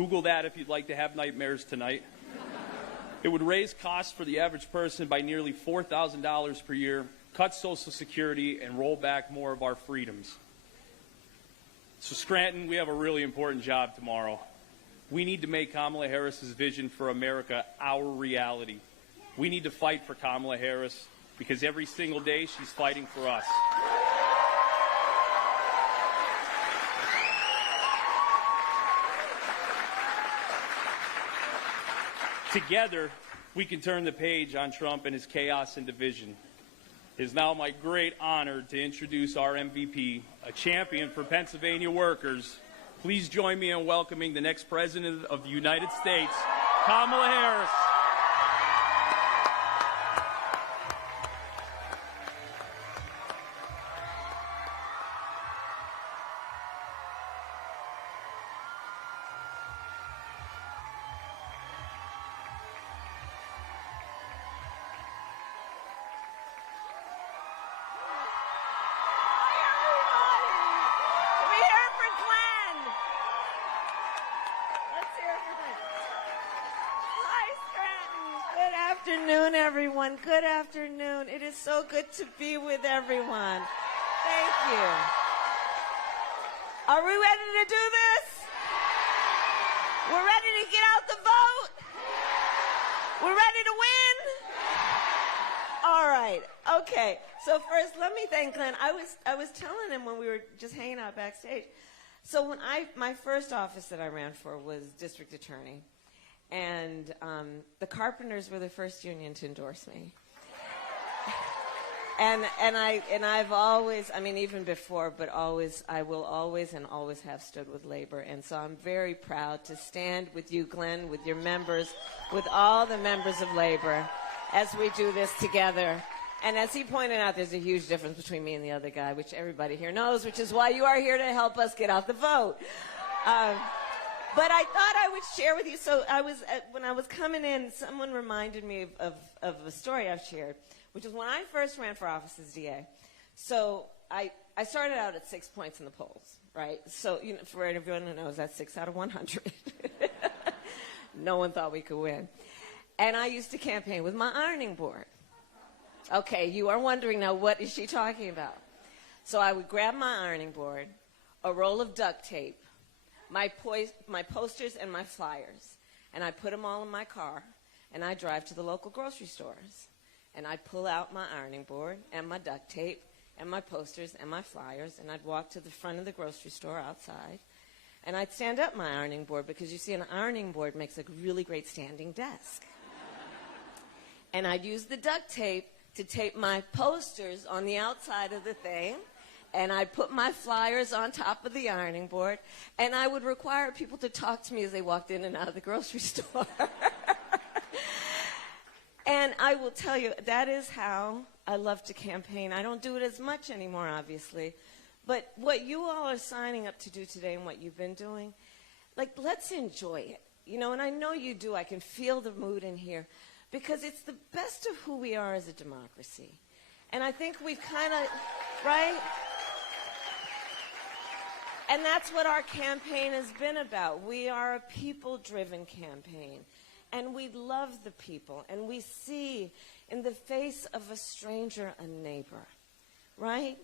Google that if you'd like to have nightmares tonight. It would raise costs for the average person by nearly $4,000 per year, cut Social Security, and roll back more of our freedoms. So Scranton, we have a really important job tomorrow. We need to make Kamala Harris's vision for America our reality. We need to fight for Kamala Harris because every single day she's fighting for us. Together, we can turn the page on Trump and his chaos and division. It is now my great honor to introduce our MVP, a champion for Pennsylvania workers. Please join me in welcoming the next President of the United States, Kamala Harris. Good afternoon, everyone. Good afternoon. It is so good to be with everyone. Thank you. Are we ready to do this? We're ready to get out the vote? We're ready to win? All right. Okay. So first, let me thank Glenn. I was telling him when we were just hanging out backstage. So when my first office that I ran for was district attorney. And the Carpenters were the first union to endorse me. and I've always, I mean, even before, but always, I will always and always have stood with labor. And so I'm very proud to stand with you, Glenn, with your members, with all the members of labor as we do this together. And as he pointed out, there's a huge difference between me and the other guy, which everybody here knows, which is why you are here to help us get out the vote. But I thought I would share with you. So when I was coming in, someone reminded me of a story I've shared, which is when I first ran for office as DA. So I started out at 6 points in the polls, right? So for everyone who knows, that's 6 out of 100. No one thought we could win. And I used to campaign with my ironing board. Okay, you are wondering now, what is she talking about? So I would grab my ironing board, a roll of duct tape, my posters and my flyers, and I put them all in my car, and I drive to the local grocery stores, and I'd pull out my ironing board and my duct tape and my posters and my flyers, and I'd walk to the front of the grocery store outside, and I'd stand up my ironing board, because you see, an ironing board makes a really great standing desk. And I'd use the duct tape to tape my posters on the outside of the thing, and I'd put my flyers on top of the ironing board, and I would require people to talk to me as they walked in and out of the grocery store. And I will tell you, that is how I love to campaign. I don't do it as much anymore, obviously. But what you all are signing up to do today and what you've been doing, like, let's enjoy it. And I know you do. I can feel the mood in here, because it's the best of who we are as a democracy. And I think we've kind of, right? And that's what our campaign has been about. We are a people-driven campaign. And we love the people. And we see in the face of a stranger a neighbor, right?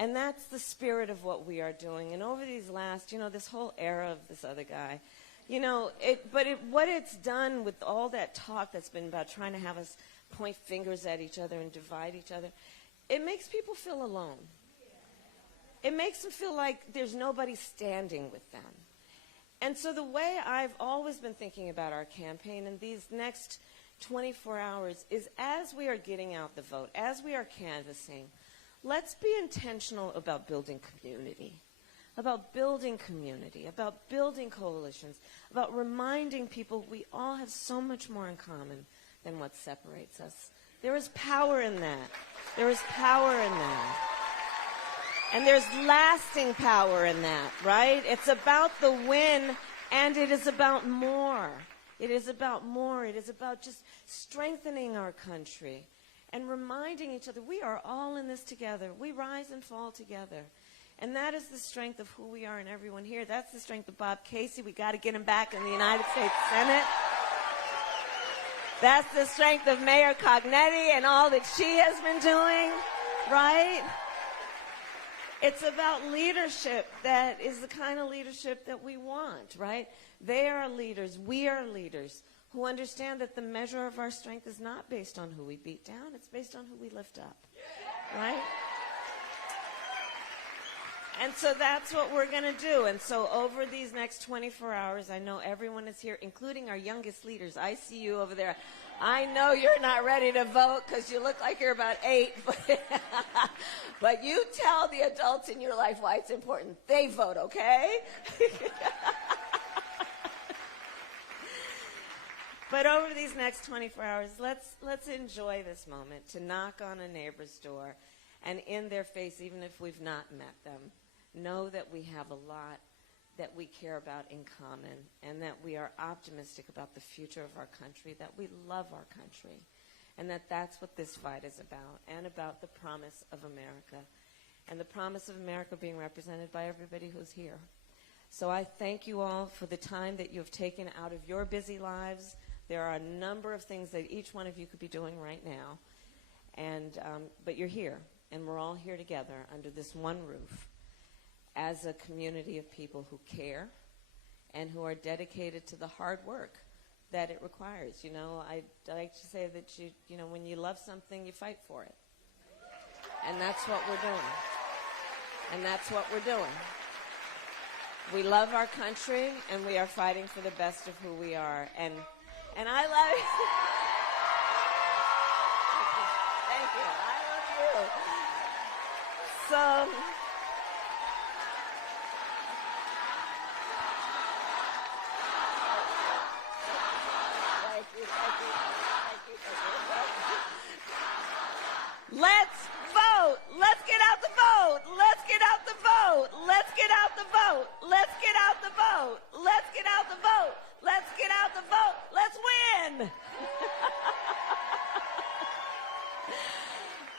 And that's the spirit of what we are doing. And over these last, this whole era of this other guy, what it's done with all that talk that's been about trying to have us point fingers at each other and divide each other, it makes people feel alone. It makes them feel like there's nobody standing with them. And so the way I've always been thinking about our campaign in these next 24 hours is, as we are getting out the vote, as we are canvassing, let's be intentional about building community, about building coalitions, about reminding people we all have so much more in common than what separates us. There is power in that. There is power in that. And there's lasting power in that, right? It's about the win, and it is about more. It is about more. It is about just strengthening our country and reminding each other we are all in this together. We rise and fall together. And that is the strength of who we are and everyone here. That's the strength of Bob Casey. We got to get him back in the United States Senate. That's the strength of Mayor Cognetti and all that she has been doing, right? It's about leadership that is the kind of leadership that we want, right? They are leaders. We are leaders who understand that the measure of our strength is not based on who we beat down. It's based on who we lift up, right? And so that's what we're going to do. And so over these next 24 hours, I know everyone is here, including our youngest leaders. I see you over there. I know you're not ready to vote because you look like you're about 8. But you tell the adults in your life why it's important. They vote, okay? But over these next 24 hours, let's enjoy this moment to knock on a neighbor's door and in their face, even if we've not met them, know that we have a lot that we care about in common and that we are optimistic about the future of our country, that we love our country, and that that's what this fight is about, and about the promise of America, and the promise of America being represented by everybody who's here. So I thank you all for the time that you have taken out of your busy lives. There are a number of things that each one of you could be doing right now, and but you're here, and we're all here together under this one roof as a community of people who care and who are dedicated to the hard work that it requires. You know, I like to say that you know, when you love something, you fight for it. And that's what we're doing. And that's what we're doing. We love our country, and we are fighting for the best of who we are. And I love you. Thank you. I love you. So... Let's vote. Let's get out the vote. Let's get out the vote. Let's get out the vote. Let's get out the vote. Let's get out the vote. Let's get out the vote. Let's win.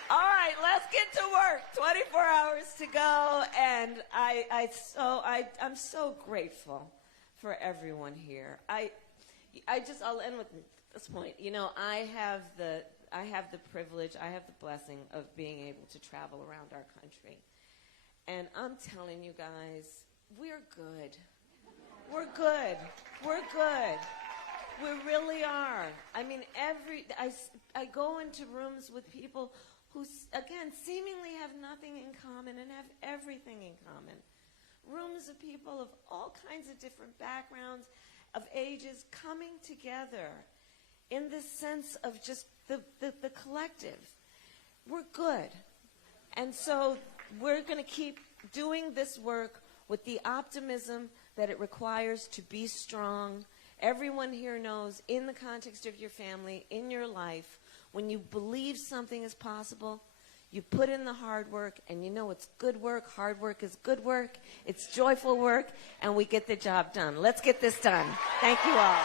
All right, let's get to work. 24 hours to go, and I'm so grateful for everyone here. I'll end with this point. You know, I have the privilege, I have the blessing of being able to travel around our country. And I'm telling you guys, we're good. We're good. We're good. We really are. I mean, I go into rooms with people who, again, seemingly have nothing in common and have everything in common. Rooms of people of all kinds of different backgrounds, of ages, coming together in this sense of just the collective. We're good. And so we're going to keep doing this work with the optimism that it requires to be strong. Everyone here knows, in the context of your family, in your life, when you believe something is possible, you put in the hard work, and you know it's good work. Hard work is good work. It's joyful work, and we get the job done. Let's get this done. Thank you all.